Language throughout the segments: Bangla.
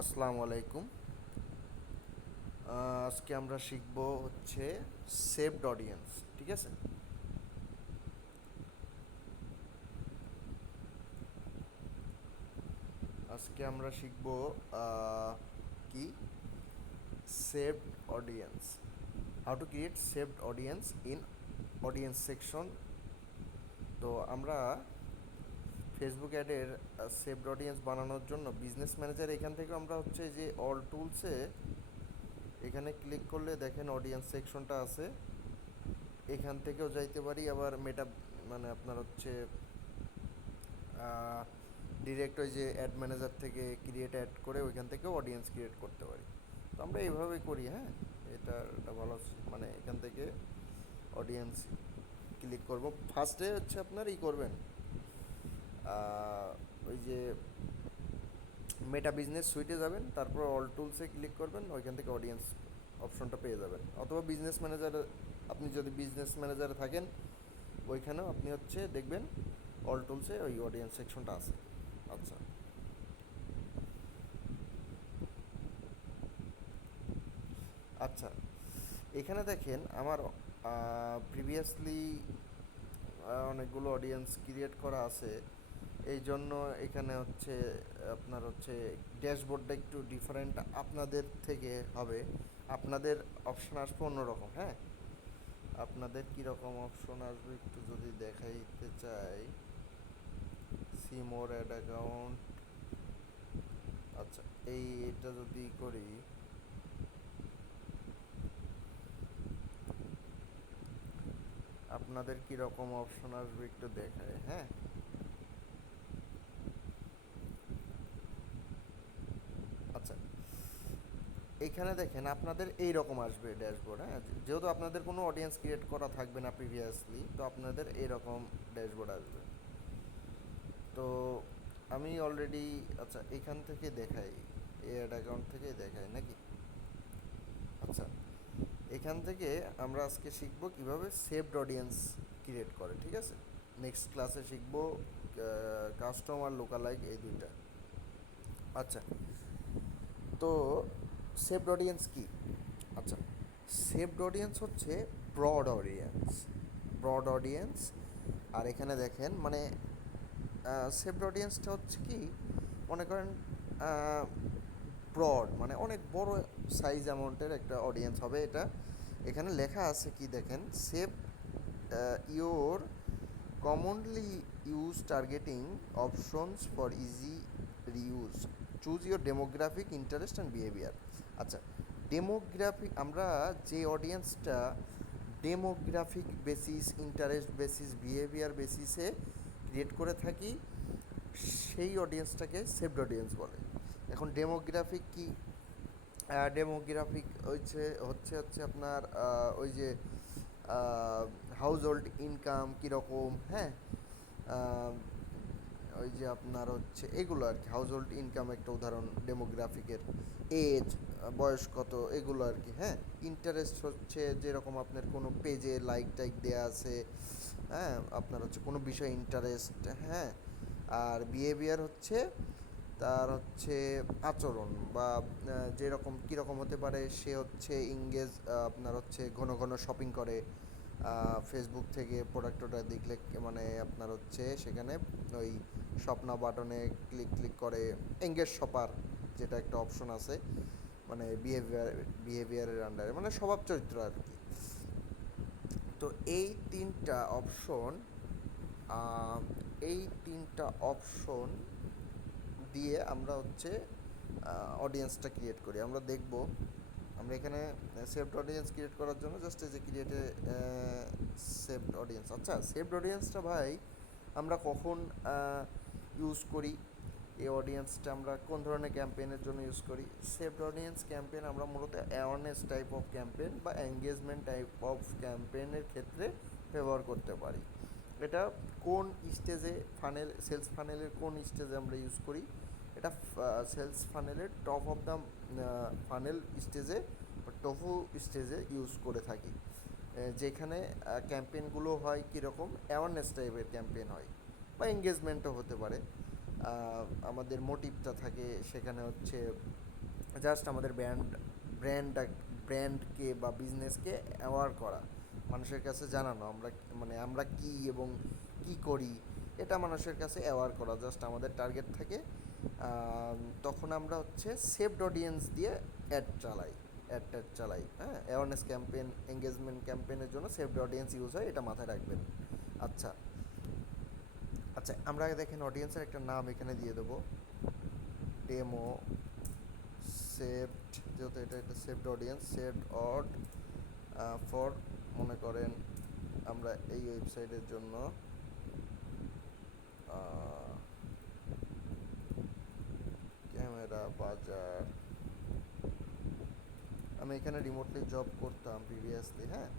আসসালামু আলাইকুম। আজকে আমরা শিখব হচ্ছে সেভড অডিয়েন্স। ঠিক আছে? আজকে আমরা শিখব কি saved audience, how to create saved audience in audience section. তো আমরা ফেসবুক অ্যাডের সেভড অডিয়েন্স বানানোর জন্য বিজনেস ম্যানেজার এখান থেকে আমরা হচ্ছে যে অল টুলসে এখানে ক্লিক করলে দেখেন অডিয়েন্স সেকশনটা আছে। এখান থেকেও যাইতে পারি, আবার মেটা মানে আপনার হচ্ছে ডিরেক্ট ওই যে অ্যাড ম্যানেজার থেকে ক্রিয়েট অ্যাড করে ওইখান থেকেও অডিয়েন্স ক্রিয়েট করতে পারি। তো আমরা এইভাবেই করি। হ্যাঁ, এটা ভালো। মানে এখান থেকে অডিয়েন্স ক্লিক করব। ফার্স্টে হচ্ছে আপনার করবেন, ওই যে মেটা বিজনেস সুইটে যাবেন, তারপর অল টুলসে ক্লিক করবেন, ওইখান থেকে অডিয়েন্স অপশনটা পেয়ে যাবেন। অথবা বিজনেস ম্যানেজার, আপনি যদি বিজনেস ম্যানেজারে থাকেন ওইখানেও আপনি হচ্ছে দেখবেন অল টুলসে ওই অডিয়েন্স সেকশনটা আছে। আচ্ছা, আচ্ছা, এখানে দেখেন আমার প্রিভিয়াসলি অনেকগুলো অডিয়েন্স ক্রিয়েট করা আছে। এই জন্য এখানে হচ্ছে আপনার হচ্ছে ড্যাশবোর্ডটা একটু ডিফারেন্ট আপনাদের থেকে হবে। আপনাদের অপশন আসবে অন্যরকম। হ্যাঁ, আপনাদের কীরকম অপশন আসবে একটু যদি দেখাইতে চাই। See more ad account. আচ্ছা, এটা যদি করি, আপনাদের কীরকম অপশন আসবে একটু দেখায়। হ্যাঁ, আচ্ছা, এইখানে দেখেন আপনাদের এই রকম আসবে ড্যাশবোর্ড। হ্যাঁ, যেহেতু আপনাদের কোনো অডিয়েন্স ক্রিয়েট করা থাকবে না প্রিভিয়াসলি, তো আপনাদের এইরকম ড্যাশবোর্ড আসবে। তো আমি অলরেডি, আচ্ছা, এখান থেকে দেখাই, এই অ্যাড অ্যাকাউন্ট থেকেই দেখাই নাকি? আচ্ছা, এখান থেকে আমরা আজকে শিখব কিভাবে সেভড অডিয়েন্স ক্রিয়েট করে। ঠিক আছে? নেক্সট ক্লাসে শিখব কাস্টমার লোকালাইক, এই দুইটা। আচ্ছা, তো সেভড অডিয়েন্স কি? আচ্ছা, সেভড অডিয়েন্স হচ্ছে ব্রড অডিয়েন্স। Broad audience. আর এখানে দেখেন মানে সেভড অডিয়েন্সটা হচ্ছে কি, মনে করেন ব্রড মানে অনেক বড় সাইজ অ্যামাউন্টের একটা অডিয়েন্স হবে এটা। এখানে লেখা আছে কি দেখেন, save your commonly use targeting options for easy reuse, choose your demographic interest and behaviour. আচ্ছা, ডেমোগ্রাফিক, আমরা যে অডিয়েন্সটা demographic basis, interest basis, behaviour বেসিসে ক্রিয়েট করে থাকি, সেই অডিয়েন্সটাকে সেভড অডিয়েন্স বলে। এখন ডেমোগ্রাফিক কি? ডেমোগ্রাফিক হচ্ছে হচ্ছে হচ্ছে আপনার ওই যে হাউস হোল্ড ইনকাম কীরকম। হ্যাঁ, আহ, ওই যে আপনার হচ্ছে এগুলো আর কি, হাউস হোল্ড ইনকাম একটা উদাহরণ ডেমোগ্রাফিকের। এজ, বয়স কত, এগুলো আর কি। হ্যাঁ, ইন্টারেস্ট হচ্ছে যেরকম আপনার কোনো পেজে লাইক টাইক দেওয়া আছে। হ্যাঁ, আপনার হচ্ছে কোনো বিষয়ে ইন্টারেস্ট। হ্যাঁ, আর বিহেভিয়ার হচ্ছে তার হচ্ছে আচরণ, বা যেরকম কীরকম হতে পারে, সে হচ্ছে ইংগেজ, আপনার হচ্ছে ঘন ঘন শপিং করে, ফেসবুক থেকে প্রোডাক্ট টোডাক্ট দেখলে মানে আপনার হচ্ছে সেখানে ওই স্বপ্না বাটনে ক্লিক ক্লিক করে, এঙ্গেজ শপার যেটা একটা অপশন আছে, মানে বিহেভিয়ারের আন্ডারে, মানে স্বভাব চরিত্র আর কি। তো অপশন আহ, এই তিনটা অপশন দিয়ে আমরা হচ্ছে অডিয়েন্সটা ক্রিয়েট করি। আমরা দেখব, আমরা এখানে সেভড অডিয়েন্স ক্রিয়েট করার জন্য জাস্ট এই যে ক্রিয়েটে সেভড অডিয়েন্স। আচ্ছা, সেভড অডিয়েন্সটা ভাই আমরা কখন ইউজ করি? এই অডিয়েন্সটা আমরা কোন ধরনের ক্যাম্পেইনের জন্য ইউজ করি? সেভড অডিয়েন্স ক্যাম্পেইন আমরা মূলত অ্যাওয়ারনেস টাইপ অফ ক্যাম্পেইন বা এঙ্গেজমেন্ট টাইপ অফ ক্যাম্পেইনের ক্ষেত্রে ব্যবহার করতে পারি। এটা কোন স্টেজে, সেলস ফানেলের কোন স্টেজে আমরা ইউজ করি? এটা সেলস ফানেলের টপ অফ দ্য ফানেল স্টেজে বা টফু স্টেজে ইউজ করে থাকি, যেখানে ক্যাম্পেইনগুলো হয় কীরকম, অ্যাওয়ারনেস টাইপের ক্যাম্পেইন হয় বা এঙ্গেজমেন্টও হতে পারে। আমাদের মোটিভটা থাকে সেখানে হচ্ছে জাস্ট আমাদের ব্র্যান্ড ব্র্যান্ডকে বা বিজনেসকে অ্যাওয়ার করা, মানুষের কাছে জানানো আমরা মানে আমরা কি এবং কি করি, এটা মানুষের কাছে অ্যাওয়ার করা জাস্ট আমাদের টার্গেট থাকে। তখন আমরা হচ্ছে সেভড অডিয়েন্স দিয়ে অ্যাড চালাই, হ্যাঁ, অ্যাওয়ারনেস ক্যাম্পেন, এঙ্গেজমেন্ট ক্যাম্পেনের জন্য সেভড অডিয়েন্স ইউজ হয়, এটা মাথায় রাখবেন। আচ্ছা আচ্ছা, আমরা দেখেন অডিয়েন্সের একটা নাম এখানে দিয়ে দেবো, ডেমো সেভড, যেহেতু এটা saved audience, saved odd for, মনে করেন আমরা এই ওয়েবসাইটের জন্য ক্যামেরা বাজার, আমি এখানে রিমোটলি জব করতাম প্রিভিয়াসলি, হ্যাঁ,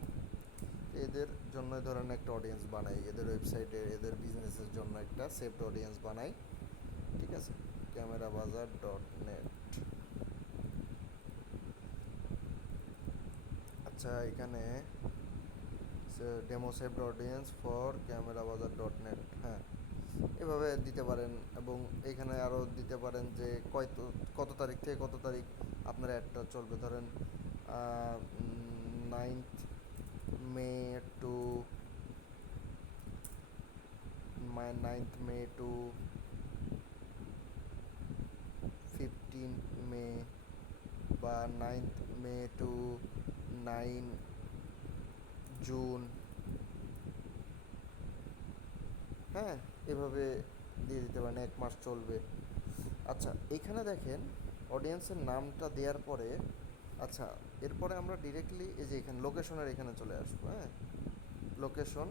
এদের জন্য ধরেন একটা অডিয়েন্স বানাই, এদের ওয়েবসাইটে এদের বিজনেসের জন্য একটা সেভড অডিয়েন্স বানাই, ঠিক আছে, ক্যামেরা বাজার .net। আচ্ছা, এখানে demo saved audience for camera বাজার .net, হ্যাঁ, এভাবে দিতে পারেন। এবং এখানে আরও দিতে পারেন যে কত তারিখ থেকে কত তারিখ আপনার অ্যাডটা চলবে, ধরেন 9th মে টু 9th মে টু 15th মে, বা 9th মে টু 9 জুন, হ্যাঁ, এভাবে দিয়ে দিতে পারেন, 1 মাস চলবে। আচ্ছা, এখানে দেখেন অডিয়েন্সের নামটা দেওয়ার পরে, আচ্ছা, এরপরে আমরা ডিরেক্টলি এই যে এখানে লোকেশনের এখানে চলে আসবো, হ্যাঁ, লোকেশন,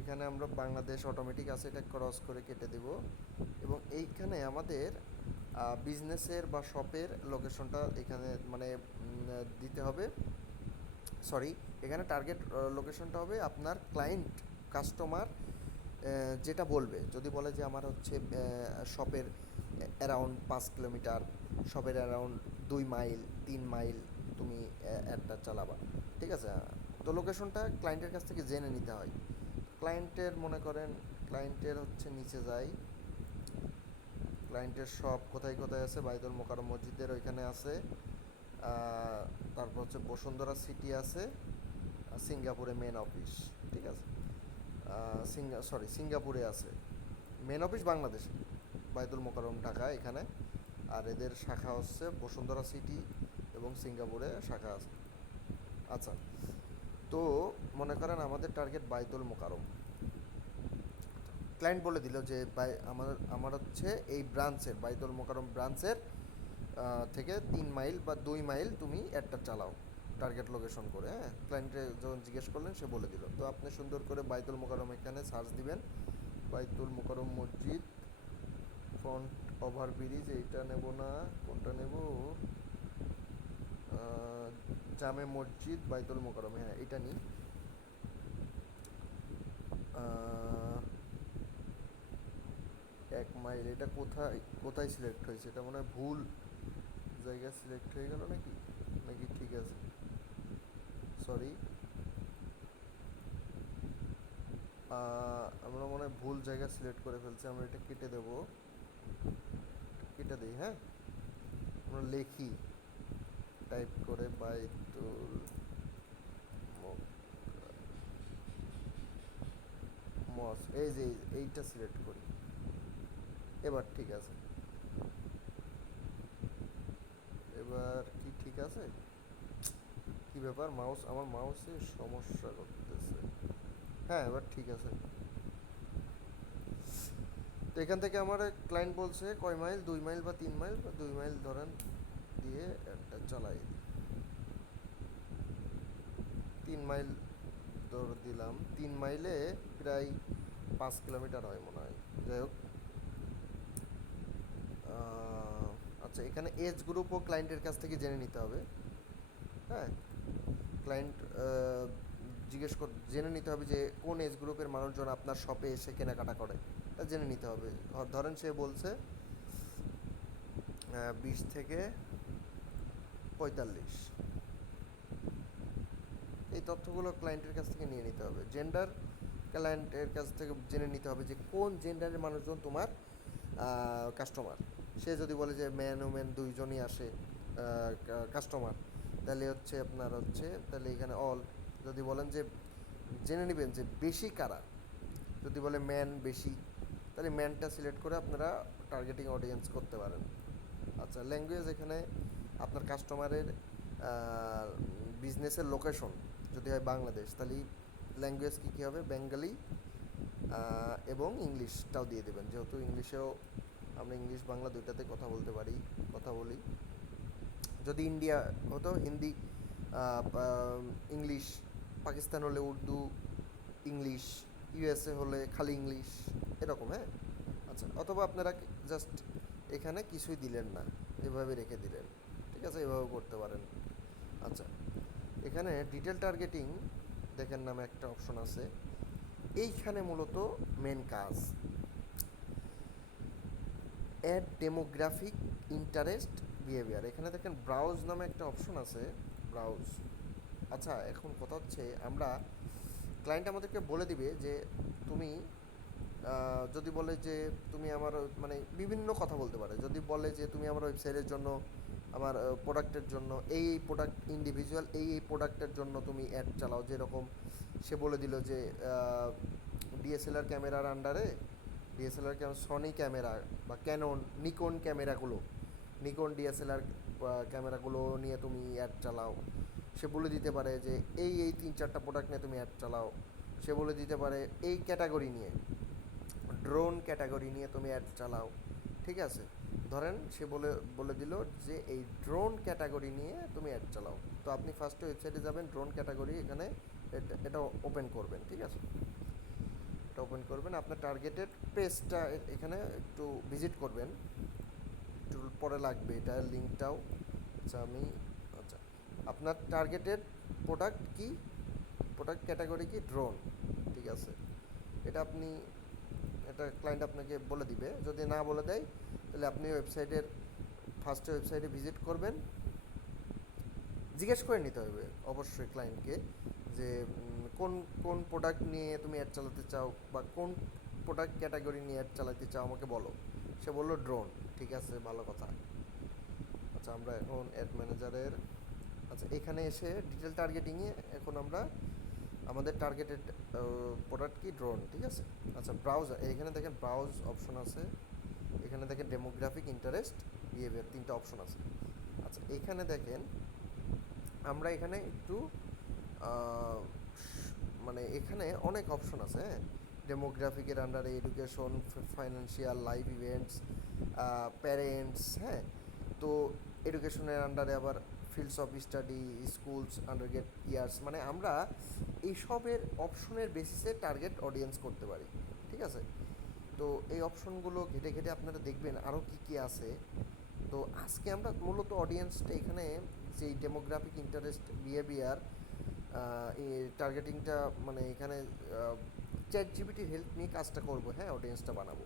এখানে আমরা বাংলাদেশ অটোমেটিক আছে, এটা ক্রস করে কেটে দেব, এবং এইখানে আমাদের বিজনেসের বা শপের লোকেশনটা এখানে মানে দিতে হবে। সরি, এখানে টার্গেট লোকেশনটা হবে আপনার ক্লায়েন্ট, কাস্টমার যেটা বলবে, যদি বলে যে আমার হচ্ছে শপের অ্যারাউন্ড 5 কিলোমিটার, শপের অ্যারাউন্ড 2 মাইল 3 মাইল তুমি অ্যাডটা চালাবা, ঠিক আছে, তো লোকেশনটা ক্লায়েন্টের কাছ থেকে জেনে নিতে হয়। ক্লায়েন্টের মনে করেন ক্লায়েন্টের হচ্ছে নিচে যাই, ক্লায়েন্টের শপ কোথায় কোথায় আছে, বাইতুল মোকাররম মসজিদের ওইখানে আছে, তারপর হচ্ছে বসুন্ধরা সিটি আছে, সিঙ্গাপুরে মেন অফিস, ঠিক আছে, সিঙ্গাপুরে আছে মেন অফিস, বাংলাদেশে বাইতুল মোকাররম ঢাকা এখানে, আর এদের শাখা হচ্ছে বসুন্ধরা সিটি এবং সিঙ্গাপুরে শাখা আছে। আচ্ছা, তো মনে করেন আমাদের টার্গেট বাইতুল মোকাররম, ক্লায়েন্ট বলে দিল যে আমার হচ্ছে এই ব্রাঞ্চের, বাইতুল মোকাররম ব্রাঞ্চের থেকে 3 মাইল বা 2 মাইল তুমি অ্যাডটা চালাও টার্গেট লোকেশন করে, হ্যাঁ, ক্লায়েন্টে যখন জিজ্ঞেস করলেন সে বলে দিল, তো আপনি সুন্দর করে বাইতুল মোকাররম এখানে সার্চ দিবেন, বাইতুল মোকাররম মসজিদ, ফ্রন্ট ওভার ব্রিজ, এইটা নেব না, কোনটা নেব, জামে মসজিদ বাইতুল মোকাররম, হ্যাঁ এটা নিই। 1 মাইল, এটা কোথায় কোথায় সিলেক্ট হয়েছে, এটা মনে হয় ভুল জায়গা সিলেক্ট হয়ে গেল নাকি, নাকি ঠিক আছে, সরি, আমরা মনে হয় ভুল জায়গা সিলেক্ট করে ফেলছি, আমরা এটা কেটে দেব, কেটে দিই, হ্যাঁ, আমরা লিখি টাইপ করে বাইতুল মস, এই যে এইটা সিলেক্ট করি, এবার ঠিক আছে, এবার কি ঠিক আছে, কি ব্যাপার, আমার মাউসে সমস্যা করতেছে, হ্যাঁ এবার ঠিক আছে। তো এখান থেকে আমার ক্লায়েন্ট বলছে কয় মাইল, 2 মাইল বা 3 মাইল, বা 2 মাইল ধরেন দিয়ে একটা চালাই, 3 মাইল ধর দিলাম, 3 মাইলে প্রায় 5 কিলোমিটার হয় মনে হয়, যাই হোক। আচ্ছা, এখানে এজ গ্রুপও ক্লায়েন্টের কাছ থেকে জেনে নিতে হবে, হ্যাঁ, ক্লায়েন্ট জেনে নিতে হবে যে কোন এজ গ্রুপের মানুষজন আপনার শপে এসে কেনাকাটা করে, তা জেনে নিতে হবে। ধরেন সে বলছে 20 থেকে 45, এই তথ্যগুলো ক্লায়েন্টের কাছ থেকে নিয়ে নিতে হবে। জেন্ডার, ক্লায়েন্টের কাছ থেকে জেনে নিতে হবে যে কোন জেন্ডারের মানুষজন তোমার কাস্টমার, সে যদি বলে যে ম্যান ও ম্যান দুইজনই আসে কাস্টমার, তাহলে হচ্ছে আপনার হচ্ছে তাহলে এখানে অল। যদি বলেন যে জেনে নেবেন যে বেশি কারা, যদি বলে ম্যান বেশি, তাহলে ম্যানটা সিলেক্ট করে আপনারা টার্গেটিং অডিয়েন্স করতে পারেন। আচ্ছা, ল্যাঙ্গুয়েজ এখানে আপনার কাস্টমারের বিজনেসের লোকেশন যদি হয় বাংলাদেশ, তাহলে ল্যাঙ্গুয়েজ কী কী হবে, বেঙ্গলি এবং ইংলিশটাও দিয়ে দেবেন, যেহেতু ইংলিশেও আমরা ইংলিশ বাংলা দুইটাতে কথা বলতে পারি, কথা বলি। যদি ইন্ডিয়া হতো হিন্দি, ইংলিশ, পাকিস্তান হলে উর্দু, ইংলিশ, ইউএসএ হলে খালি ইংলিশ, এরকম। হ্যাঁ, আচ্ছা, অথবা আপনারা জাস্ট এখানে কিছুই দিলেন না, এভাবে রেখে দিলেন, ঠিক আছে, এভাবে করতে পারেন। আচ্ছা, এখানে ডিটেল টার্গেটিং দেখেন নামে একটা অপশন আছে, এইখানে মূলত মেন কাজ অ্যাড ডেমোগ্রাফিক ইন্টারেস্ট বিহেভিয়ার। এখানে দেখেন ব্রাউজ নামে একটা অপশন আছে, ব্রাউজ। আচ্ছা, এখন কথা হচ্ছে আমরা ক্লায়েন্ট আমাদেরকে বলে দিবে যে তুমি যদি বলে যে তুমি আমার মানে বিভিন্ন কথা বলতে পারে, যদি বলে যে তুমি আমার ওয়েবসাইটের জন্য, আমার প্রোডাক্টের জন্য এই প্রোডাক্ট ইন্ডিভিজুয়াল এই প্রোডাক্টের জন্য তুমি অ্যাড চালাও, যেরকম সে বলে দিল যে ডিএসএলআর ক্যামেরার আন্ডারে, ডিএসএলআর সনি ক্যামেরা বা ক্যানন নিকন ক্যামেরাগুলো, নিকন ডিএসএলআর ক্যামেরাগুলো নিয়ে তুমি অ্যাড চালাও। সে বলে দিতে পারে যে এই 3-4টা প্রোডাক্ট নিয়ে তুমি অ্যাড চালাও। সে বলে দিতে পারে এই ক্যাটাগরি নিয়ে, ড্রোন ক্যাটাগরি নিয়ে তুমি অ্যাড চালাও, ঠিক আছে। ধরেন সে বলে বলে দিল যে এই ড্রোন ক্যাটাগরি নিয়ে তুমি অ্যাড চালাও, তো আপনি ফার্স্টে ওয়েবসাইটে যাবেন, ড্রোন ক্যাটাগরি এখানে এটা ওপেন করবেন, ঠিক আছে। এটা ওপেন করবেন, আপনার টার্গেটেড পেজটা এখানে একটু ভিজিট করবেন, একটু পরে লাগবে এটা লিঙ্কটাও। আচ্ছা আচ্ছা, আপনার টার্গেটেড প্রোডাক্ট কি, প্রোডাক্ট ক্যাটাগরি কি, ড্রোন, ঠিক আছে। এটা আপনি, এটা ক্লায়েন্ট আপনাকে বলে দিবে। যদি না বলে দেয় তাহলে আপনি ওয়েবসাইটের ফার্স্টে ওয়েবসাইটে ভিজিট করবেন, জিজ্ঞেস করে নিতে হবে অবশ্যই ক্লায়েন্টকে যে কোন কোন প্রোডাক্ট নিয়ে তুমি অ্যাড চালাতে চাও বা কোন প্রোডাক্ট ক্যাটাগরি নিয়ে অ্যাড চালাতে চাও আমাকে বলো। সে বললো ড্রোন, ঠিক আছে, ভালো কথা। আচ্ছা, আমরা এখন অ্যাড ম্যানেজারের, আচ্ছা এখানে এসে ডিটেল টার্গেটিংয়ে এখন আমরা আমাদের টার্গেটেড প্রোডাক্ট কি, ড্রোন, ঠিক আছে। আচ্ছা, ব্রাউজার, এখানে দেখেন ব্রাউজ অপশন আছে, এখানে দেখেন ডেমোগ্রাফিক ইন্টারেস্ট বিহেভিয়ার, 3টা অপশন আছে। আচ্ছা, এখানে দেখেন আমরা এখানে একটু মানে এখানে অনেক অপশন আছে। হ্যাঁ, ডেমোগ্রাফিকের আন্ডারে education, financial, live events, parents. হ্যাঁ, তো এডুকেশনের আন্ডারে আবার fields of study, schools, undergrad years, মানে আমরা এইসবের অপশনের বেসিসে টার্গেট অডিয়েন্স করতে পারি, ঠিক আছে। তো এই অপশনগুলো ঘেটে ঘেটে আপনারা দেখবেন আরও কী কী আছে। তো আজকে আমরা মূলত অডিয়েন্সটা এখানে যেই ডেমোগ্রাফিক ইন্টারেস্ট বিহেভিয়ার টার্গেটিংটা, মানে এখানে চ্যাট জিপিটির হেল্প নিয়ে কাজটা করবো। হ্যাঁ, অডিয়েন্সটা বানাবো।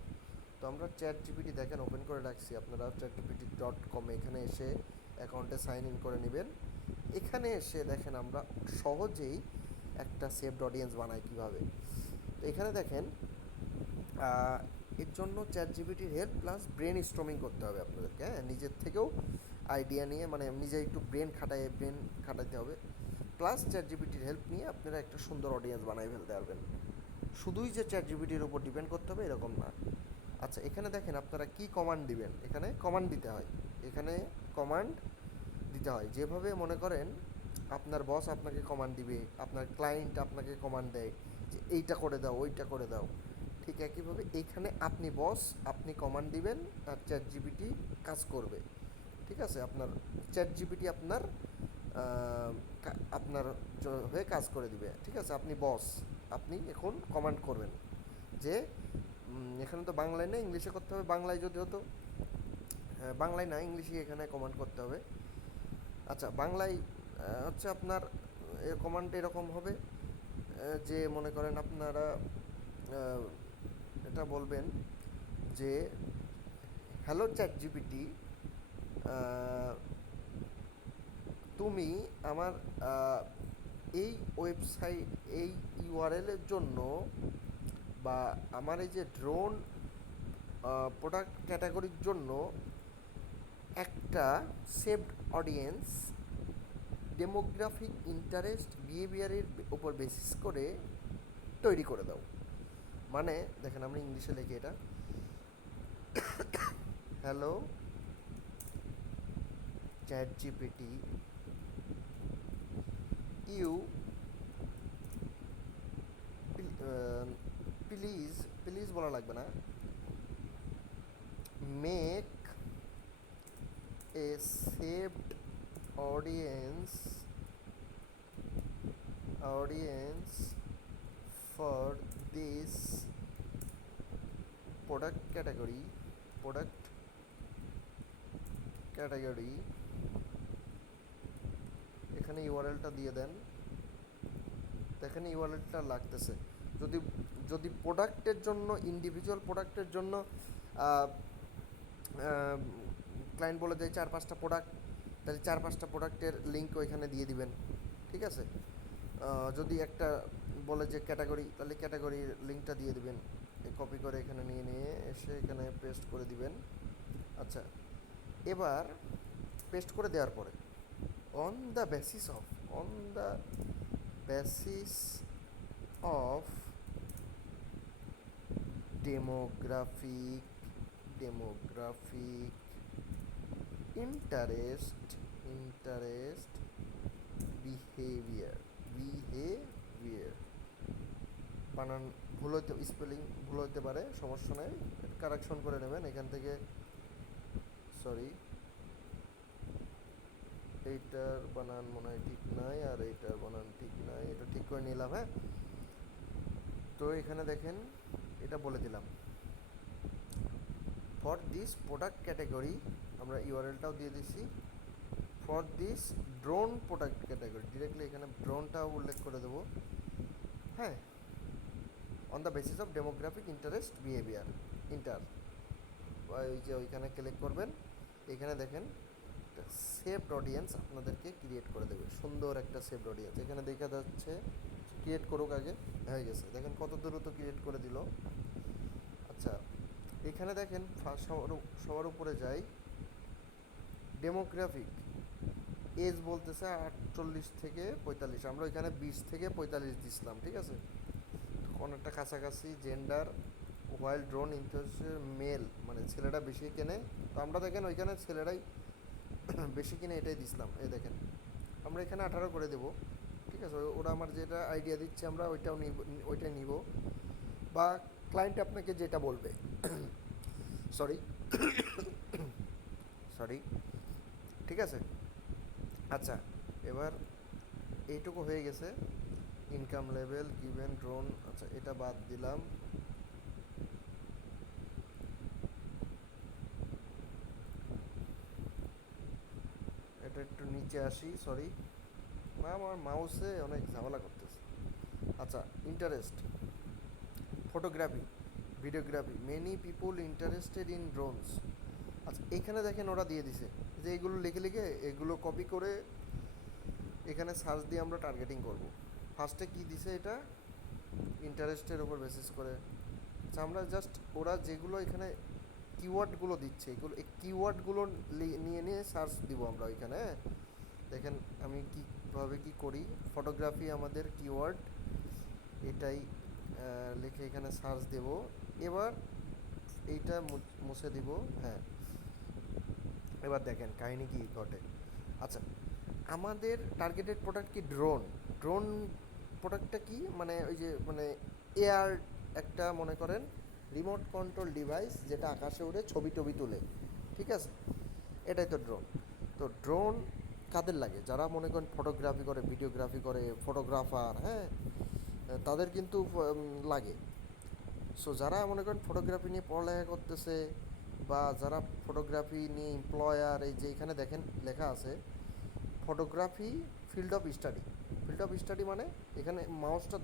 তো আমরা চ্যাট জিপিটি দেখেন ওপেন করে রাখছি, আপনারা chatgpt.com এখানে এসে অ্যাকাউন্টে সাইন ইন করে নেবেন। এখানে এসে দেখেন আমরা সহজেই একটা সেভড অডিয়েন্স বানাই কীভাবে। তো এখানে দেখেন এর জন্য চ্যাট জিপিটির হেল্প প্লাস ব্রেন স্ট্রমিং করতে হবে আপনাদেরকে। হ্যাঁ, নিজের থেকেও আইডিয়া নিয়ে, মানে নিজে একটু ব্রেন খাটাইতে হবে, প্লাস চ্যাট জিপিটির হেল্প নিয়ে আপনারা একটা সুন্দর অডিয়েন্স বানাই ফেলতে পারবেন। শুধুই যে চ্যাট জিপিটির উপর ডিপেন্ড করতে হবে এরকম না। আচ্ছা, এখানে দেখেন আপনারা কি কমান্ড দিবেন, এখানে কমান্ড দিতে হয়, এখানে কমান্ড দিতে হয় যেভাবে মনে করেন আপনার বস আপনাকে কমান্ড দিবে, আপনার ক্লায়েন্ট আপনাকে কমান্ড দেয় যে এইটা করে দাও, ওইটা করে দাও, ঠিক একইভাবে এইখানে আপনি বস, আপনি কমান্ড দিবেন আর চ্যাট জিপিটি কাজ করবে, ঠিক আছে। আপনার চ্যাট জিপিটি আপনার আপনার হয়ে কাজ করে দিবে, ঠিক আছে। আপনি বস, আপনি এখন কমান্ড করবেন যে এখানে তো বাংলায় না ইংলিশে করতে হবে, বাংলায় যদি হতো, বাংলায় না ইংলিশে এখানে কমান্ড করতে হবে। আচ্ছা, বাংলায় হচ্ছে আপনার কমান্ড এরকম হবে যে মনে করেন আপনারা এটা বলবেন যে হ্যালো চ্যাট জিপিটি, তুমি আমার এই ওয়েবসাইট এই ইউআরএলের জন্য বা আমার এই যে ড্রোন প্রোডাক্ট ক্যাটাগরির জন্য একটা সেভড অডিয়েন্স ডেমোগ্রাফিক ইন্টারেস্ট বিহেভিয়ারের উপর বেসিস করে তৈরি করে দাও। মানে দেখেন আমরা ইংলিশে লিখি এটা, hello ChatGPT, you please, please বলা লাগবে না, make a saved audience for this product category এখানে ইউআরএলটা দিয়ে দেন। দেখেন ইউআরএলটা লাগতেছে। যদি যদি প্রোডাক্টের জন্য, ইন্ডিভিজুয়াল প্রোডাক্টের জন্য ক্লায়েন্ট বলে দেয় 4-5টা প্রোডাক্ট, তাহলে 4-5টা প্রোডাক্টের লিঙ্ক ওইখানে দিয়ে দিবেন, ঠিক আছে। যদি একটা বলে যে ক্যাটাগরি, তাহলে ক্যাটাগরির লিঙ্কটা দিয়ে দিবেন, কপি করে এখানে নিয়ে এসে এখানে পেস্ট করে দিবেন। আচ্ছা, এবার পেস্ট করে দেওয়ার পরে on the basis of demographic interest behaviour বানান ভুল হইতে, স্পেলিং ভুল হইতে পারে, সমস্যা নেই, কারেকশন করে নেবেন এখান থেকে। সরি, এইটার বানান মনে হয় ঠিক নাই, আর এইটার বানান ঠিক নাই, এটা ঠিক করে নিলাম। হ্যাঁ, তো এখানে দেখেন এটা বলে দিলাম, ফর দিস প্রোডাক্ট ক্যাটাগরি, আমরা ইউআরএলটাও দিয়ে দিছি, for this drone product category, directly এখানে ড্রোনটাও উল্লেখ করে দেবো। হ্যাঁ, on the basis of demographic interest behaviour ওই যে ওইখানে ক্লিক করবেন, এখানে দেখেন সেভড অডিয়েন্স আপনাদেরকে ক্রিয়েট করে দেবে, সুন্দর একটা সেভড অডিয়েন্স এখানে দেখা যাচ্ছে। ক্রিয়েট করুক, আগে হয়ে গেছে, দেখেন কত দ্রুত ক্রিয়েট করে দিল। আচ্ছা, এখানে দেখেন সবার উপরে যাই, ডেমোগ্রাফিক এজ বলতেছে 48 থেকে 45, আমরা ওইখানে 20 থেকে 45 দিছিলাম, ঠিক আছে, অনেকটা কাছাকাছি। জেন্ডার ওয়াইল্ড ড্রোন ইন্টারেস্টের মেল, মানে ছেলেটা বেশি কেনে, তো আমরা দেখেন ওইখানে ছেলেরাই বেশি কিনে, এটাই দিছিলাম। এই দেখেন আমরা এখানে 18 করে দেব, ঠিক আছে। ওরা আমার যেটা আইডিয়া দিচ্ছে আমরা ওইটাই নিব, বা ক্লায়েন্ট আপনাকে যেটা বলবে। সরি ঠিক আছে। আচ্ছা, এবার এইটুকু হয়ে গেছে। ইনকাম লেভেল গিভেন ড্রোন, আচ্ছা এটা বাদ দিলাম। এটা একটু নিচে আসি, সরি, আমার মাউসে অনেক ঝামেলা করতেছে। আচ্ছা, interest photography videography, many people interested in drones. আচ্ছা, এখানে দেখেন ওরা দিয়ে দিছে যে এগুলো লিখে এগুলো কপি করে এখানে সার্চ দিয়ে আমরা টার্গেটিং করব। ফার্স্টে কি দিছে, এটা ইন্টারেস্টের উপর বেসিস করে। আচ্ছা, আমরা জাস্ট ওরা যেগুলো এখানে কিওয়ার্ডগুলো দিচ্ছে, এগুলো এই কিওয়ার্ডগুলো নিয়ে সার্চ দিব আমরা ওইখানে। দেখেন আমি কীভাবে কি করি, ফটোগ্রাফি আমাদের কিওয়ার্ড, এটাই লিখে এখানে সার্চ দেব। এবার এইটা মুছে দিব। হ্যাঁ, এবার দেখেন কাহিনী কি ঘটে। আচ্ছা, আমাদের টার্গেটেড প্রোডাক্ট কি ড্রোন প্রোডাক্টটা কি, মানে ওই যে মানে এয়ার, একটা মনে করেন রিমোট কন্ট্রোল ডিভাইস যেটা আকাশে উড়ে ছবি টবি তুলে, ঠিক আছে, এটাই তো ড্রোন। তো ড্রোন কাদের লাগে, যারা মনে করেন ফটোগ্রাফি করে, ভিডিওগ্রাফি করে, ফটোগ্রাফার, হ্যাঁ, তাদের কিন্তু লাগে। সো যারা মনে করেন ফটোগ্রাফি নিয়ে পড়ালেখা করতেছে, বা যারা ফটোগ্রাফি নিয়ে এমপ্লয়ার, এই যে এখানে দেখেন লেখা আছে ফটোগ্রাফি ফিল্ড অফ স্টাডি, মানে এখানে মাউসটা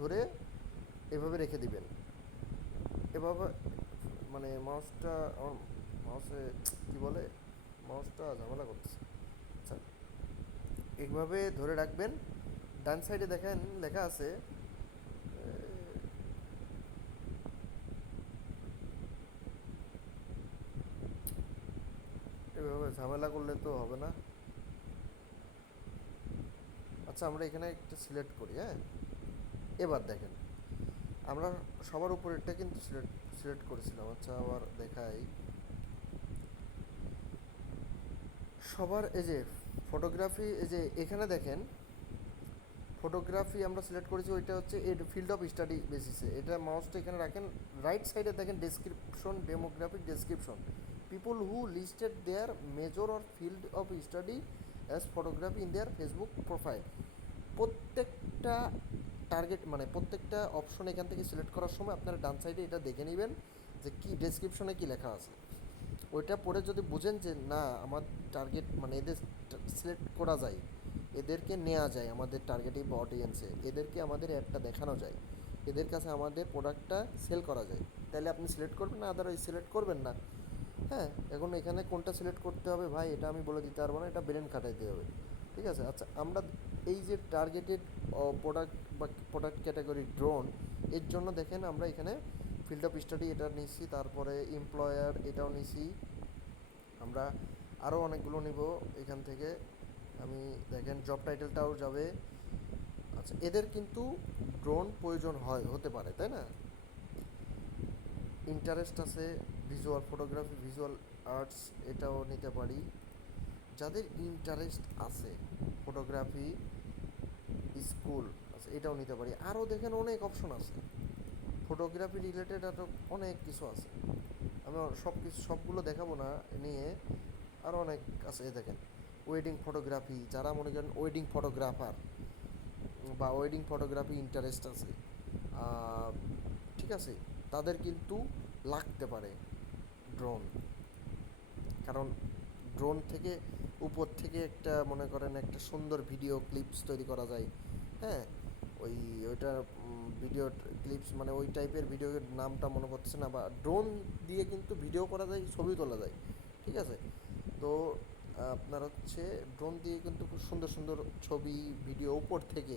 ধরে এভাবে রেখে দিবেন, এভাবে, মানে মাউসে কি বলে, মাউসটা ঝামেলা করতেছে। আচ্ছা, এইভাবে ধরে রাখবেন। ডান সাইডে দেখেন লেখা আছে ঝামেলা করলে তো হবে না। আচ্ছা আমরা এখানে একটা সিলেক্ট করি, হ্যাঁ। এবার দেখেন আমরা সবার উপরেরটা কিন্তু সিলেক্ট সিলেক্ট করেছিলাম। আচ্ছা আবার দেখাই সবার, এই যে ফটোগ্রাফি, এই যে এখানে দেখেন ফটোগ্রাফি আমরা সিলেক্ট করেছি, ওইটা হচ্ছে এর ফিল্ড অফ স্টাডি বেসিসে। এটা মাউসটা এখানে রাখেন, রাইট সাইডে দেখেন description, demographic description, people who listed their major or field of study as photography in their Facebook profile. প্রত্যেকটা টার্গেট মানে প্রত্যেকটা অপশন এখান থেকে সিলেক্ট করার সময় আপনারা ডান সাইডে এটা দেখে নেবেন যে কী ডেসক্রিপশনে কী লেখা আছে। ওইটা পরে যদি বুঝেন যে না আমার টার্গেট মানে এদের সিলেক্ট করা যায়, এদেরকে নেওয়া যায় আমাদের টার্গেটিভ অডিয়েন্সে, এদেরকে আমাদের অ্যাডটা দেখানো যায়, এদের কাছে আমাদের প্রোডাক্টটা সেল করা যায়, তাহলে আপনি সিলেক্ট করবেন না, আদারওয়াইজ সিলেক্ট করবেন না। হ্যাঁ, এখন এখানে কোনটা সিলেক্ট করতে হবে ভাই এটা আমি বলে দিতে পারবো না, এটা ব্রেন খাটাইতে হবে। ঠিক আছে। আচ্ছা আমরা এই যে টার্গেটেড প্রোডাক্ট বা প্রোডাক্ট ক্যাটাগরি ড্রোন, এর জন্য দেখেন আমরা এখানে ফিল্ড অফ স্টাডি এটা নিচ্ছি, তারপরে এমপ্লয়ার এটাও নিছি আমরা, আরও অনেকগুলো নিব এখান থেকে। আমি দেখেন জব টাইটেলটাও যাবে। আচ্ছা এদের কিন্তু ড্রোন প্রয়োজন হয় হতে পারে, তাই না। ইন্টারেস্ট আছে ভিজুয়াল ফটোগ্রাফি, ভিজুয়াল আর্টস, এটাও নিতে পারি যাদের ইন্টারেস্ট আছে। ফটোগ্রাফি স্কুল, আচ্ছা এটাও নিতে পারি। আরও দেখেন অনেক অপশন আছে ফটোগ্রাফি রিলেটেড, আরও অনেক কিছু আছে। আমি সব কিছু সবগুলো দেখাবো না নিয়ে, আরও অনেক আছে। এই দেখেন ওয়েডিং ফটোগ্রাফি, যারা মনে করেন ওয়েডিং ফটোগ্রাফার বা ওয়েডিং ফটোগ্রাফি ইন্টারেস্ট আছে, ঠিক আছে, তাদের কিন্তু লাগতে পারে ড্রোন। কারণ ড্রোন থেকে উপর থেকে একটা মনে করেন একটা সুন্দর ভিডিও ক্লিপস তৈরি করা যায়। হ্যাঁ, ওই ওইটা ভিডিও ক্লিপস মানে ওই টাইপের ভিডিওর নামটা মনে পড়ছে না, বা ড্রোন দিয়ে কিন্তু ভিডিও করা যায়, ছবি তোলা যায়। ঠিক আছে। তো আপনার হচ্ছে ড্রোন দিয়ে কিন্তু খুব সুন্দর সুন্দর ছবি ভিডিও উপর থেকে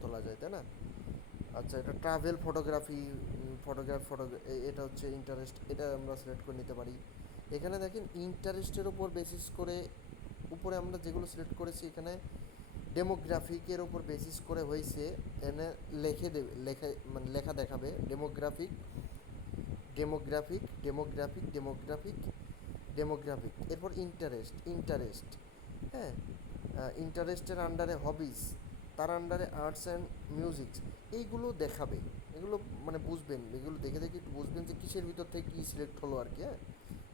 তোলা যায়, তাই না। আচ্ছা এটা ট্রাভেল ফটোগ্রাফি, ফটো এটা হচ্ছে ইন্টারেস্ট, এটা আমরা সিলেক্ট করে নিতে পারি। এখানে দেখেন ইন্টারেস্টের উপর বেসিস করে উপরে আমরা যেগুলো সিলেক্ট করেছি এখানে ডেমোগ্রাফিকের ওপর বেসিস করে হয়েছে, এনে লেখে দেবে, লেখা মানে লেখা দেখাবে demographic, demographic, demographic, demographic, demographic, এরপর ইন্টারেস্ট, ইন্টারেস্ট, হ্যাঁ, ইন্টারেস্টের আন্ডারে হবিস, তার আন্ডারে আর্টস অ্যান্ড মিউজিক, এইগুলো দেখাবে। এগুলো মানে বুঝবেন, এগুলো দেখে দেখে একটু বুঝবেন যে কিসের ভিতর থেকে কী সিলেক্ট হলো আর কি। হ্যাঁ,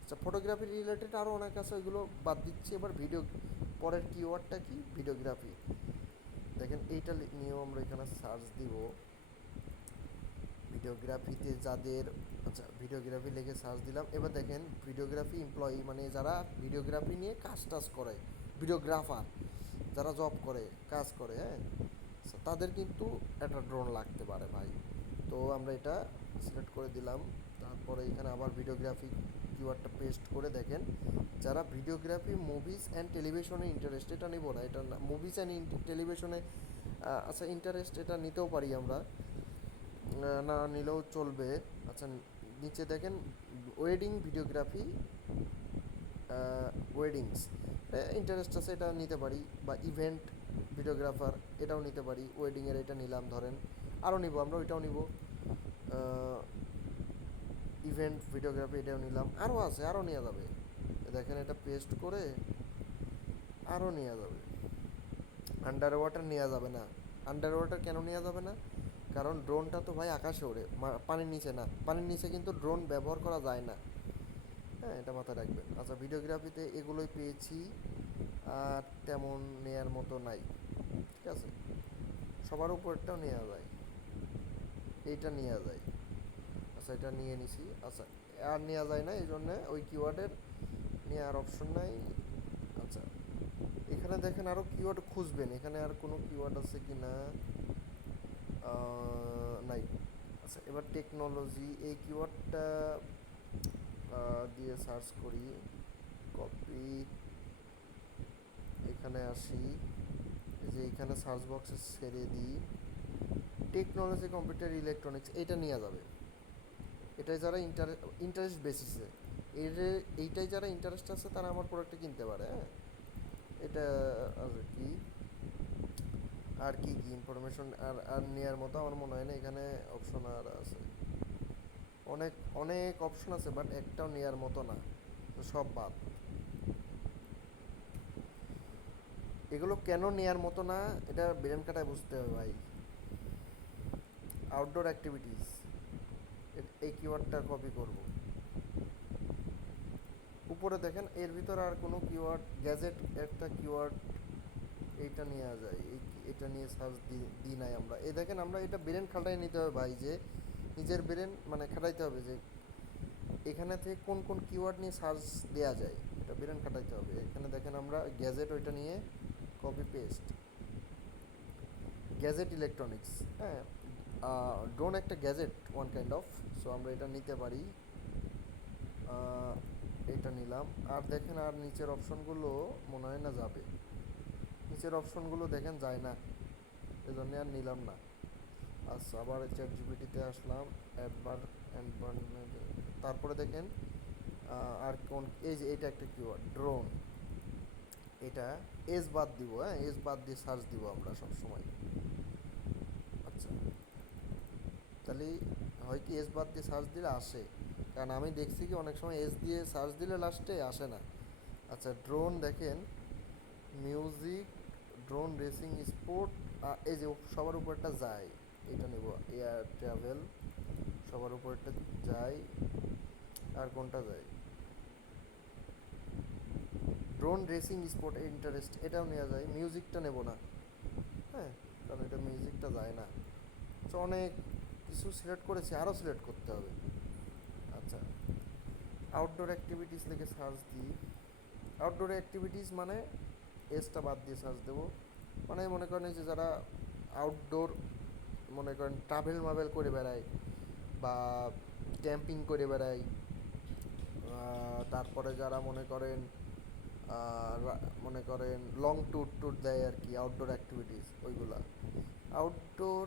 আচ্ছা ফটোগ্রাফি রিলেটেড আরও অনেক আছে, ওইগুলো বাদ দিচ্ছি। এবার ভিডিও, পরের কিওয়ার্ডটা কি, ভিডিওগ্রাফি। দেখেন এইটা নিয়েও আমরা এখানে সার্চ দিব ভিডিওগ্রাফিতে যাদের, আচ্ছা ভিডিওগ্রাফি লিখে সার্চ দিলাম। এবার দেখেন ভিডিওগ্রাফি এমপ্লয়ি মানে যারা ভিডিওগ্রাফি নিয়ে কাজ টাজ করে, ভিডিওগ্রাফার যারা জব করে কাজ করে, হ্যাঁ, তাদের কিন্তু একটা ড্রোন লাগতে পারে ভাই। তো আমরা এটা সিলেক্ট করে দিলাম। তারপরে এখানে আবার ভিডিওগ্রাফি কিওয়ার্ডটা পেস্ট করে দেখেন যারা ভিডিওগ্রাফি মুভিজ অ্যান্ড টেলিভিশনে ইন্টারেস্ট, এটা নিব না, এটা মুভিজ অ্যান্ড টেলিভিশনে আচ্ছা ইন্টারেস্ট এটা নিতেও পারি আমরা, না নিলেও চলবে। আচ্ছা নিচে দেখেন ওয়েডিং ভিডিওগ্রাফি, ওয়েডিংস ইন্টারেস্ট আছে, এটা নিতে পারি। বা ইভেন্ট ভিডিওগ্রাফার, এটাও নিতে পারি, ওয়েডিংয়ের এটা নিলাম ধরেন। আরও নিব আমরা, ওইটাও নিব, ইভেন্ট ভিডিওগ্রাফি এটাও নিলাম। আরও আছে, আরও নেওয়া যাবে। দেখেন এটা পেস্ট করে আরও নেওয়া যাবে। আন্ডার ওয়াটার নেওয়া যাবে না। আন্ডার ওয়াটার কেন নেওয়া যাবে না, কারণ ড্রোনটা তো ভাই আকাশে ওড়ে, পানির নিচে না। পানির নিচে কিন্তু ড্রোন ব্যবহার করা যায় না। হ্যাঁ, এটা মাথায় রাখবেন। আচ্ছা ভিডিওগ্রাফিতে এগুলোই পেয়েছি, আর তেমন নেয়ার মতো নাই। ঠিক আছে, সবার উপরটাও নেওয়া যায়, এইটা নেওয়া যায়। আচ্ছা এটা নিয়ে নিছি। আচ্ছা আর নেওয়া যায় না, এই জন্যে ওই কিওয়ার্ডের নেওয়ার অপশন নাই। আচ্ছা এখানে দেখেন আরও কিওয়ার্ড খুঁজবেন, এখানে আর কোনো কিওয়ার্ড আছে কি না, নাই। আচ্ছা এবার টেকনোলজি, এই কিওয়ার্ডটা দিয়ে সার্চ করি, কপি, এখানে আসি, এই যে এখানে সার্চ বক্সে ছেড়ে দিই টেকনোলজি কম্পিউটার ইলেকট্রনিক্স, এটা নেওয়া যাবে। এটাই যারা ইন্টারেস্ট বেসিসে, এর এইটাই যারা ইন্টারেস্ট আছে তারা আমার প্রোডাক্টটা কিনতে পারে, হ্যাঁ। এটা আর কি, আর কি কি ইনফরমেশন আর আর নেওয়ার মতো আমার মনে হয় না এখানে অপশন আর আছে। অনেক অনেক অপশন আছে বাট একটাও নেওয়ার মতো না, তো সব বাদ। এগুলো কেন নেয়ার মতো না, এটা ব্রেন কাটায় বুঝতে হবে ভাই। আউটডোর অ্যাক্টিভিটিস, এই কিওয়ার্ডটা কপি করব। উপরে দেখেন এর ভিতর আর কোনো কিওয়ার্ড, গ্যাজেট একটা কিওয়ার্ড, এইটা নেওয়া যায়, এটা নিয়ে সার্চ দিই নাই আমরা। এই দেখেন আমরা এটা ব্রেন খাটাই নিতে হবে ভাই, যে নিজের ব্রেন মানে খাটাইতে হবে যে এখানে থেকে কোন কোন কিওয়ার্ড নিয়ে সার্চ দেওয়া যায়, এটা ব্রেন খাটাইতে হবে। এখানে দেখেন আমরা গ্যাজেট ওইটা নিয়ে কপি পেস্ট, গ্যাজেট ইলেকট্রনিক্স, হ্যাঁ। ড্রোন একটা gadget one kind of, so আমরা এটা নিতে পারি। এটা নিলাম। আর দেখেন আর নিচের অপশনগুলো মনে হয় না যাবে, নিচের অপশনগুলো দেখেন যায় না, এজন্য আর নিলাম না। আচ্ছা, আবার চ্যাট জিপিটিতে আসলাম, অ্যাডভান্স, তারপরে দেখেন আর কোন, এই যে এটা একটা কিওয়ার্ড ড্রোন, এটা এস বাদ দিব, হ্যাঁ, এস বাদ দিয়ে সার্চ দিব আমরা সব সময়। আচ্ছা, তাহলে হয় কি এস বাদ দিয়ে সার্চ দিলে আসে, কারণ আমি দেখছি কি অনেক সময় এস দিয়ে সার্চ দিলে লাস্টে আসে না। আচ্ছা, ড্রোন দেখেন, মিউজিক, ড্রোন রেসিং স্পোর্ট, এই যে সবার উপরটা যায়, এটা নেব। এয়ার ট্রাভেল সবার উপরটা যায়, আর কোনটা যায়, ড্রোন রেসিং স্পোর্ট ইন্টারেস্ট, এটাও নেওয়া যায়। মিউজিকটা নেব না, হ্যাঁ, কারণ এটা মিউজিকটা যায় না। তো অনেক কিছু সিলেক্ট করেছি, আরও সিলেক্ট করতে হবে। আচ্ছা, আউটডোর অ্যাক্টিভিটিস লিখে সার্চ দিই। আউটডোর অ্যাক্টিভিটিস মানে এসটা বাদ দিয়ে সার্চ দেবো। মানে মনে করেন এই যে যারা আউটডোর, মনে করেন ট্রাভেল মাভেল করে বেড়ায় বা ক্যাম্পিং করে বেড়ায়, তারপরে যারা মনে করেন মনে করেন লং ট্যুর ট্যুর দেয় আর কি, আউটডোর অ্যাক্টিভিটিস ওইগুলা। আউটডোর,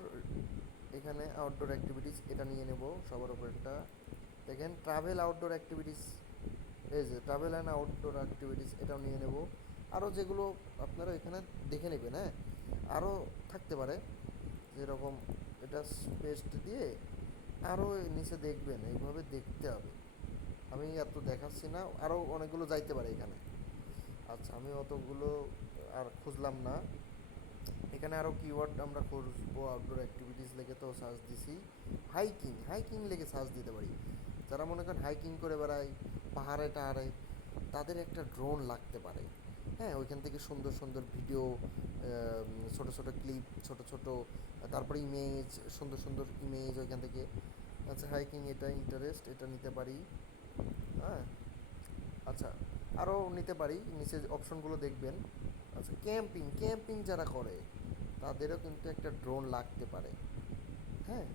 এখানে আউটডোর অ্যাক্টিভিটিস এটা নিয়ে নেব সবার উপরেরটা। দেখেন ট্রাভেল আউটডোর অ্যাক্টিভিটিস, এই যে ট্রাভেল অ্যান্ড আউটডোর অ্যাক্টিভিটিস, এটাও নিয়ে নেব। আরও যেগুলো আপনারা এখানে দেখে নেবেন, হ্যাঁ, আরও থাকতে পারে যেরকম, এটা পেস্ট দিয়ে আরও নিচে দেখবেন, এইভাবে দেখতে হবে। আমি এত দেখাচ্ছি না, আরও অনেকগুলো যাইতে পারে এখানে। আচ্ছা, আমি অতগুলো আর খুঁজলাম না। এখানে আরও কিওয়ার্ড আমরা খুঁজবো, আউটডোর অ্যাক্টিভিটিস লেগে তো সার্চ দিছি। হাইকিং, হাইকিং লেগে সার্চ দিতে পারি। যারা মনে করেন হাইকিং করে বেড়ায় পাহাড়ে টাহাড়ে, তাদের একটা ড্রোন লাগতে পারে, হ্যাঁ। ওইখান থেকে সুন্দর সুন্দর ভিডিও, ছোট ছোট ক্লিপ, ছোট ছোট, তারপরে ইমেজ, সুন্দর সুন্দর ইমেজ ওইখান থেকে। আচ্ছা, হাইকিং এটা ইন্টারেস্ট, এটা নিতে পারি, হ্যাঁ। আচ্ছা, আরও নিতে পারি, নিচে অপশনগুলো দেখবেন। আচ্ছা, ক্যাম্পিং, ক্যাম্পিং যারা করে তাদেরও কিন্তু একটা ড্রোন লাগতে পারে, হ্যাঁ।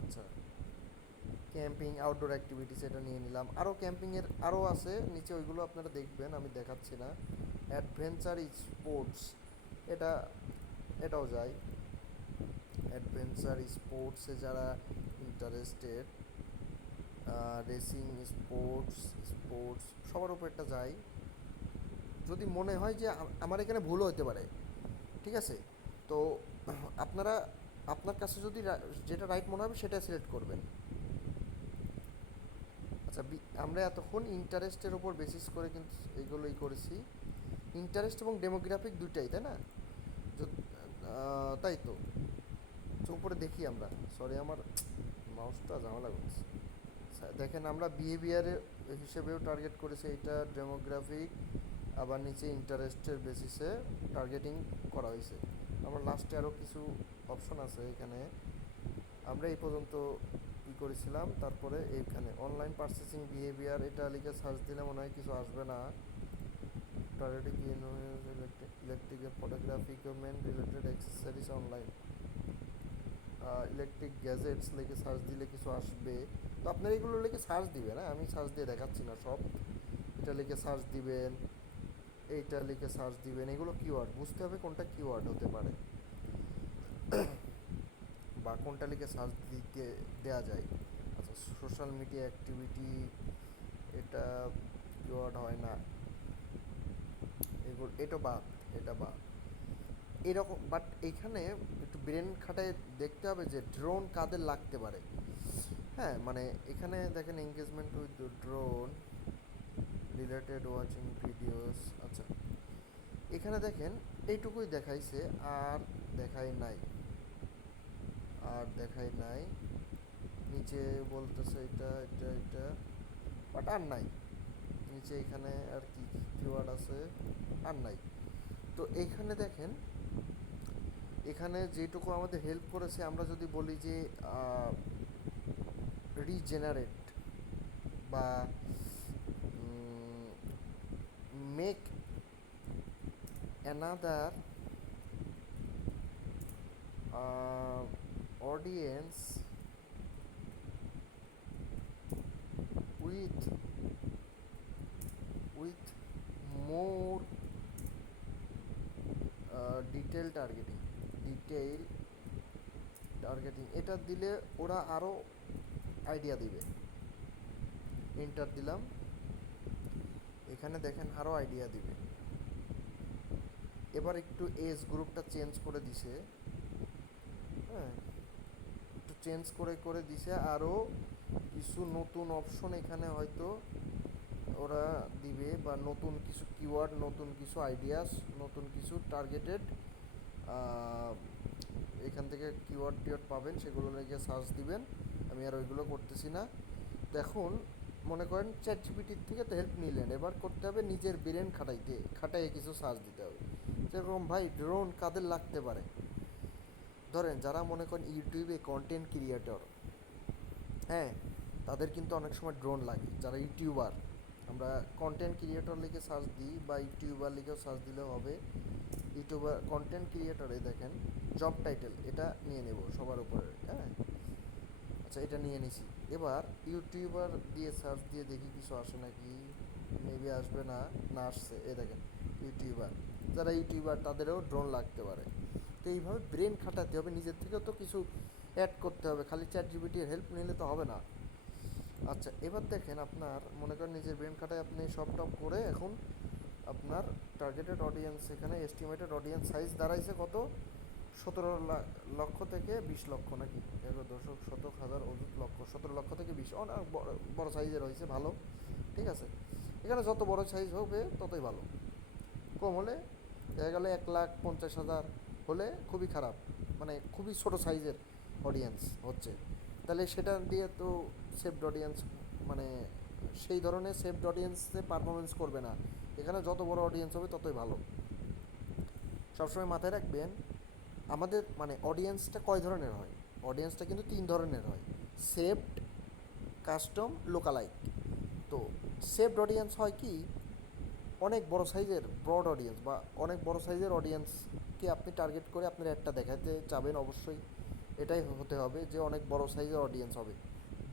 আচ্ছা, ক্যাম্পিং আউটডোর অ্যাক্টিভিটিস এটা নিয়ে নিলাম। আরও ক্যাম্পিংয়ের আরও আছে নিচে, ওইগুলো আপনারা দেখবেন, আমি দেখাচ্ছি না। অ্যাডভেঞ্চার স্পোর্টস, এটা, এটাও যায়। অ্যাডভেঞ্চার স্পোর্টসে যারা ইন্টারেস্টেড, রেসিং স্পোর্টস, স্পোর্টস সবার উপর একটা যায়। যদি মনে হয় যে আমার এখানে ভুলও হতে পারে, ঠিক আছে, তো আপনারা আপনার কাছে যদি যেটা রাইট মনে হবে সেটা সিলেক্ট করবেন। আচ্ছা, আমরা এতক্ষণ ইন্টারেস্টের ওপর বেসিস করে কিন্তু এইগুলোই করেছি, ইন্টারেস্ট এবং ডেমোগ্রাফিক দুইটাই, তাই না? তাই তো। তো উপরে দেখি আমরা, সরি আমার মাউসটা ঝামেলা করছে। আচ্ছা, দেখেন আমরা বিহেভিয়ারের হিসেবেও টার্গেট করেছি, এটা ডেমোগ্রাফিক, আবার নিচে ইন্টারেস্টের বেসিসে টার্গেটিং করা হয়েছে। আমার লাস্টে আরও কিছু অপশন আছে এখানে, আমরা এই পর্যন্ত কী করেছিলাম। তারপরে এইখানে অনলাইন পারচেসিং বিহেভিয়ার, এটা লিখে সার্চ দিলে মনে হয় কিছু আসবে না। Targeting electric photography equipment related accessories online, electric gadgets লিখে সার্চ দিলে কিছু আসবে। তো আপনারা এগুলো লিখে সার্চ দিবেন, হ্যাঁ, আমি সার্চ দিয়ে দেখাচ্ছি না সব। এটা লিখে সার্চ দিবেন, এইটা লিখে সার্চ দিবেন, এগুলো কিওয়ার্ড বুঝতে হবে কোনটা কিওয়ার্ড হতে পারে বা কোনটা লিখে সার্চ দিতে দেওয়া যায়। আচ্ছা, সোশ্যাল মিডিয়া অ্যাক্টিভিটি, এটা কিওয়ার্ড হয় না, এগুলো এটা বাদ, এটা বাদ এরকম। বাট এখানে একটু ব্রেন খাটায় দেখতে হবে যে ড্রোন কাদের লাগতে পারে। হ্যাঁ, মানে এখানে দেখেন engagement with drone related watching videos. আচ্ছা, এখানে দেখেন এইটুকুই দেখাইছে, আর দেখায় নাই, আর দেখায় নাই। নিচে বলতেছে এটা এটা এটা, বাট আর নাই নিচে। এখানে আর কি কিওয়ার্ড আছে, আর নাই। তো এইখানে দেখেন, এখানে যেটুকু আমাদের হেল্প করেছে, আমরা যদি বলি যে রিজেনারেট বা make another audience with with more detail targeting, detail targeting, এটা দিলে ওরা আরও আইডিয়া দিবে। এন্টার দিলাম, এখানে দেখেন আরও আইডিয়া দিবে। এবার একটু এজ গ্রুপটা চেঞ্জ করে দিছে। হ্যাঁ, একটু চেঞ্জ করে করে দিছে, আরও কিছু নতুন অপশন এখানে হয়তো ওরা দিবে, বা নতুন কিছু কিওয়ার্ড, নতুন কিছু আইডিয়াস, নতুন কিছু টার্গেটেড এখান থেকে কিওয়ার্ড টিওয়ার্ড পাবেন, সেগুলো লেগে সার্চ দিবেন। আমি আর ওইগুলো করতেছি না। দেখুন, মনে করেন চ্যাট জিপিটির থেকে তো হেল্প নিলেন, এবার করতে হবে নিজের ব্রেন খাটাইয়ে কিছু সার্চ দিতে হবে। যেরকম ভাই ড্রোন কাদের লাগতে পারে, ধরেন যারা মনে করেন ইউটিউবে কন্টেন্ট ক্রিয়েটর, হ্যাঁ, তাদের কিন্তু অনেক সময় ড্রোন লাগে। যারা ইউটিউবার, আমরা কন্টেন্ট ক্রিয়েটর লিখে সার্চ দিই, বা ইউটিউবার লিখেও সার্চ দিলেও হবে। ইউটিউবার কন্টেন্ট ক্রিয়েটরে দেখেন জব টাইটেল এটা নিয়ে নেব সবার উপরে। হ্যাঁ, আচ্ছা, এটা নিয়ে নিছি। এবার ইউটিউবার দিয়ে সার্চ দিয়ে দেখি কিছু আসে নাকি। মেবি আসবে না, না আসছে। এ দেখেন ইউটিউবার, যারা ইউটিউবার তাদেরও ড্রোন লাগতে পারে। তো এইভাবে ব্রেন খাটাতে হবে, নিজের থেকেও তো কিছু অ্যাড করতে হবে, খালি চ্যাট জিপিটির হেল্প নিলে তো হবে না। আচ্ছা, এবার দেখেন আপনার মনে করেন নিজের ব্রেন খাটায় আপনি সব টপ করে এখন আপনার টার্গেটেড অডিয়েন্স, এখানে এস্টিমেটেড অডিয়েন্স সাইজ দাঁড়াইছে কত, 17 লক্ষ থেকে 20 লক্ষ নাকি, এগুলো দশক শতক হাজার অযুত লক্ষ, 17 লক্ষ থেকে 20, অনেক বড় সাইজের হয়েছে, ভালো। ঠিক আছে, এখানে যত বড় সাইজ হবে ততই ভালো। কম হলে দেখা গেলে 1,50,000 হলে খুবই খারাপ, মানে খুবই ছোট সাইজের অডিয়েন্স হচ্ছে। তাহলে সেটা দিয়ে তো সেভড অডিয়েন্স, মানে সেই ধরনের সেভড অডিয়েন্সে পারফরমেন্স করবে না। এখানে যত বড় অডিয়েন্স হবে ততই ভালো। সবসময় মাথায় রাখবেন, আমাদের মানে অডিয়েন্সটা কয় ধরনের হয়, অডিয়েন্সটা কিন্তু 3 ধরনের হয়: সেভড, কাস্টম, লোকালাইক। তো সেভড অডিয়েন্স হয় কি, অনেক বড় সাইজের ব্রড অডিয়েন্স, বা অনেক বড় সাইজের অডিয়েন্সকে আপনি টার্গেট করে আপনার একটা দেখাতে চাবেন, অবশ্যই এটাই হতে হবে যে অনেক বড় সাইজের অডিয়েন্স হবে।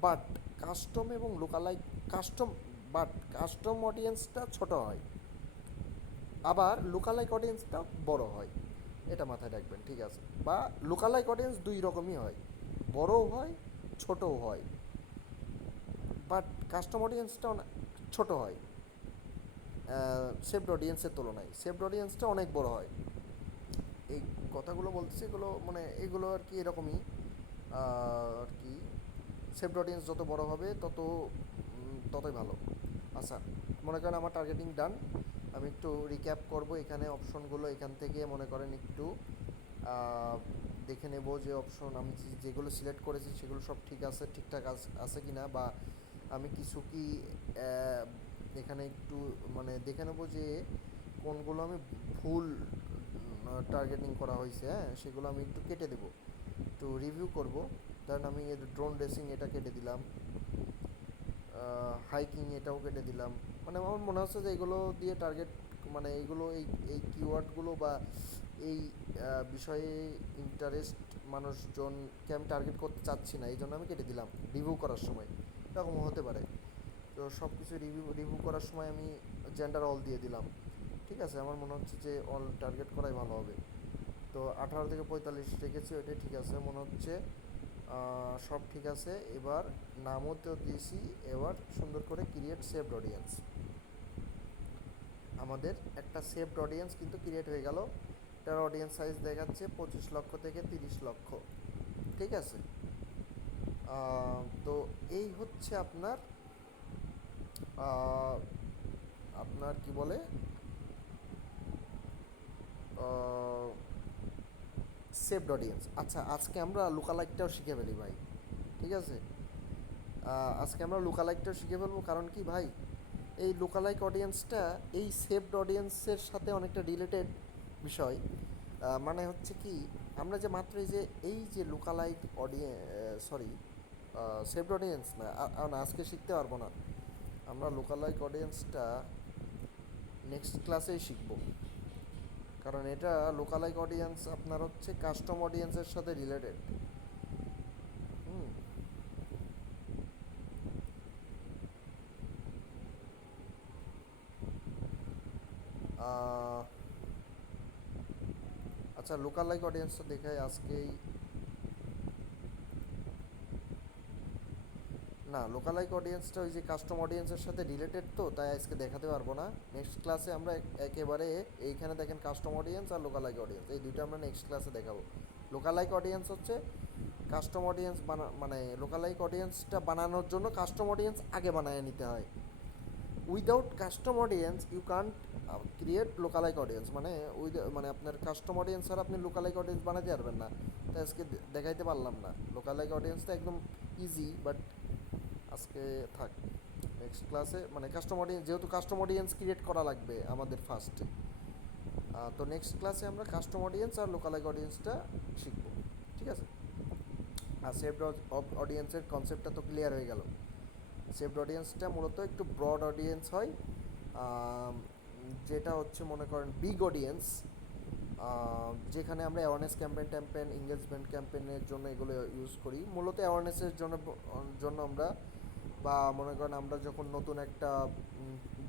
বাট কাস্টম এবং লোকালাইক, কাস্টম বাট কাস্টম অডিয়েন্সটা ছোট হয়, আবার লোকালাইক অডিয়েন্সটা বড় হয়। এটা মাথায় রাখবেন, ঠিক আছে? বা লোকালাইক অডিয়েন্স দুই রকমই হয়, বড়ও হয় ছোটও হয়, বাট কাস্টম অডিয়েন্সটা ছোট হয় সেভড অডিয়েন্সের তুলনায়। সেভড অডিয়েন্সটা অনেক বড় হয়। এই কথাগুলো বলতেছি, এগুলো মানে এগুলো আর কি এরকমই আর কি। সেভড অডিয়েন্স যত বড় হবে ততই ভালো। আচ্ছা, মনে করেন আমার টার্গেটিং ডান। আমি একটু রিক্যাপ করব এখানে অপশনগুলো, এখান থেকে মনে করেন একটু দেখে নেব যে অপশন আমি যেগুলো সিলেক্ট করেছি সেগুলো সব ঠিক আছে, ঠিকঠাক আছে কি না, বা আমি কিছু কি এখানে একটু মানে দেখে নেব যে কোনগুলো আমি ভুল টার্গেটিং করা হয়েছে। হ্যাঁ, সেগুলো আমি একটু কেটে দেবো, একটু রিভিউ করব। ধরেন আমি ড্রোন রেসিং এটা কেটে দিলাম, হাইকিং এটাও কেটে দিলাম। মানে আমার মনে হচ্ছে যে এগুলো দিয়ে টার্গেট, মানে এইগুলো এই এই কিওয়ার্ডগুলো বা এই বিষয়ে ইন্টারেস্ট মানুষজনকে আমি টার্গেট করতে চাচ্ছি না, এই জন্য আমি কেটে দিলাম রিভিউ করার সময়। এরকমও হতে পারে। তো সব কিছু রিভিউ করার সময় আমি জেন্ডার অল দিয়ে দিলাম। ঠিক আছে, আমার মনে হচ্ছে যে অল টার্গেট করাই ভালো হবে। তো 18 থেকে 45 রেখেছি, ওইটাই ঠিক আছে মনে হচ্ছে। সব ঠিক আছে। এবার নামও তো দিয়েছি। এবার সুন্দর করে ক্রিয়েট সেভড অডিয়েন্স। আমাদের একটা সেভড অডিয়েন্স কিন্তু ক্রিয়েট হয়ে গেল। এটার অডিয়েন্স সাইজ দেখাচ্ছে 25 লক্ষ থেকে 30 লক্ষ। ঠিক আছে। তো এই হচ্ছে আপনার আহ, আপনার কি বলে সেভড অডিয়েন্স। আচ্ছা, আজকে আমরা লুকালাইকটাও শিখে ফেলি ভাই। ঠিক আছে। আজকে আমরা লুকালাইকটাও শিখে ফেলবো, কারণ কি ভাই, এই লুকালাইক অডিয়েন্সটা এই সেভড অডিয়েন্সের সাথে অনেকটা রিলেটেড বিষয়। মানে হচ্ছে কি, আমরা যে মাত্র এই যে lookalike audience, sorry, saved audience না, না, আজকে শিখতে পারবো না। আমরা লুকালাইক অডিয়েন্সটা নেক্সট ক্লাসেই শিখবো, কারণ এটা লুকালাইক অডিয়েন্স আপনার হচ্ছে কাস্টম অডিয়েন্সের সাথে রিলেটেড। হুম। আহ, আচ্ছা, লুকালাইক অডিয়েন্সটা দেখাই আজকেই। না, লোকালাইক অডিয়েন্সটা ওই যে কাস্টম অডিয়েন্সের সাথে রিলেটেড, তো তাই আজকে দেখাতে পারবো না। নেক্সট ক্লাসে আমরা একেবারে এইখানে দেখেন কাস্টম অডিয়েন্স আর লোকালাইক অডিয়েন্স, এই দুইটা আমরা নেক্সট ক্লাসে দেখাবো। লোকালাইক অডিয়েন্স হচ্ছে কাস্টম অডিয়েন্স মানে লোকালাইক অডিয়েন্সটা বানানোর জন্য কাস্টম অডিয়েন্স আগে বানিয়ে নিতে হয়। Without custom audience you can't create lookalike audience, মানে মানে আপনার কাস্টম অডিয়েন্স ছাড়া আপনি লোকালাইক অডিয়েন্স বানাতে পারবেন না। তাই আজকে দেখাইতে পারলাম না। লোকালাইক অডিয়েন্সটা একদম ইজি, বাট আজকে থাক। নেক্সট ক্লাসে মানে কাস্টম অডিয়েন্স, যেহেতু কাস্টম অডিয়েন্স ক্রিয়েট করা লাগবে আমাদের ফার্স্টে, তো নেক্সট ক্লাসে আমরা কাস্টম অডিয়েন্স আর লোকালাইক অডিয়েন্সটা শিখবো। ঠিক আছে। আর সেভড অডিয়েন্সের কনসেপ্টটা তো ক্লিয়ার হয়ে গেল। সেভড অডিয়েন্সটা মূলত একটু ব্রড অডিয়েন্স হয়, আম, যেটা হচ্ছে মনে করেন বিগ অডিয়েন্স, যেখানে আমরা অ্যাওয়ারনেস ক্যাম্পেইন ট্যাম্পেন এঙ্গেজমেন্ট ক্যাম্পেইনের জন্য এগুলো ইউজ করি। মূলত অ্যাওয়ারনেসের জন্য আমরা, বা মনে করেন আমরা যখন নতুন একটা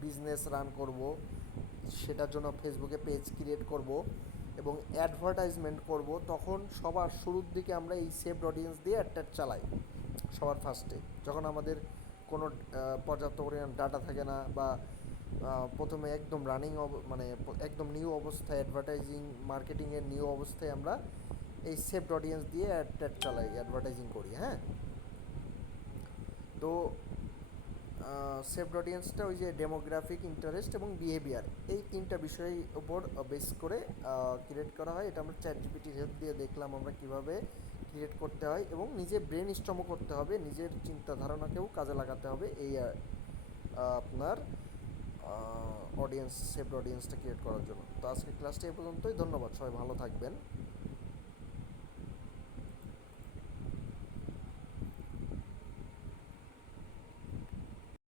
বিজনেস রান করব, সেটার জন্য ফেসবুকে পেজ ক্রিয়েট করব এবং অ্যাডভার্টাইজমেন্ট করব, তখন সবার শুরুর দিকে আমরা এই সেভড অডিয়েন্স দিয়ে অ্যাডটা চালাই সবার ফার্স্টে। যখন আমাদের কোনো পর্যাপ্ত পরিমাণ ডাটা থাকে না, বা প্রথমে একদম রানিং মানে একদম নিউ অবস্থায়, অ্যাডভার্টাইজিং মার্কেটিংয়ের নিউ অবস্থায় আমরা এই সেভড অডিয়েন্স দিয়ে অ্যাড চালাই, অ্যাডভার্টাইজিং করি। হ্যাঁ। তো সেভড অডিয়েন্সটা ওই যে ডেমোগ্রাফিক, ইন্টারেস্ট এবং বিহেভিয়ার, এই তিনটা বিষয়ের উপর বেস করে ক্রিয়েট করা হয়। এটা আমরা চ্যাট জিপিটির হেল্প দিয়ে দেখলাম আমরা কিভাবে ক্রিয়েট করতে হয়, এবং নিজে ব্রেন স্টর্মও করতে হবে, নিজের চিন্তা ধারণাকেও কাজে লাগাতে হবে এই আপনার অডিয়েন্স, সেভড অডিয়েন্সটা ক্রিয়েট করার জন্য। তো আজকের ক্লাসটা এই পর্যন্তই। ধন্যবাদ, সবাই ভালো থাকবেন।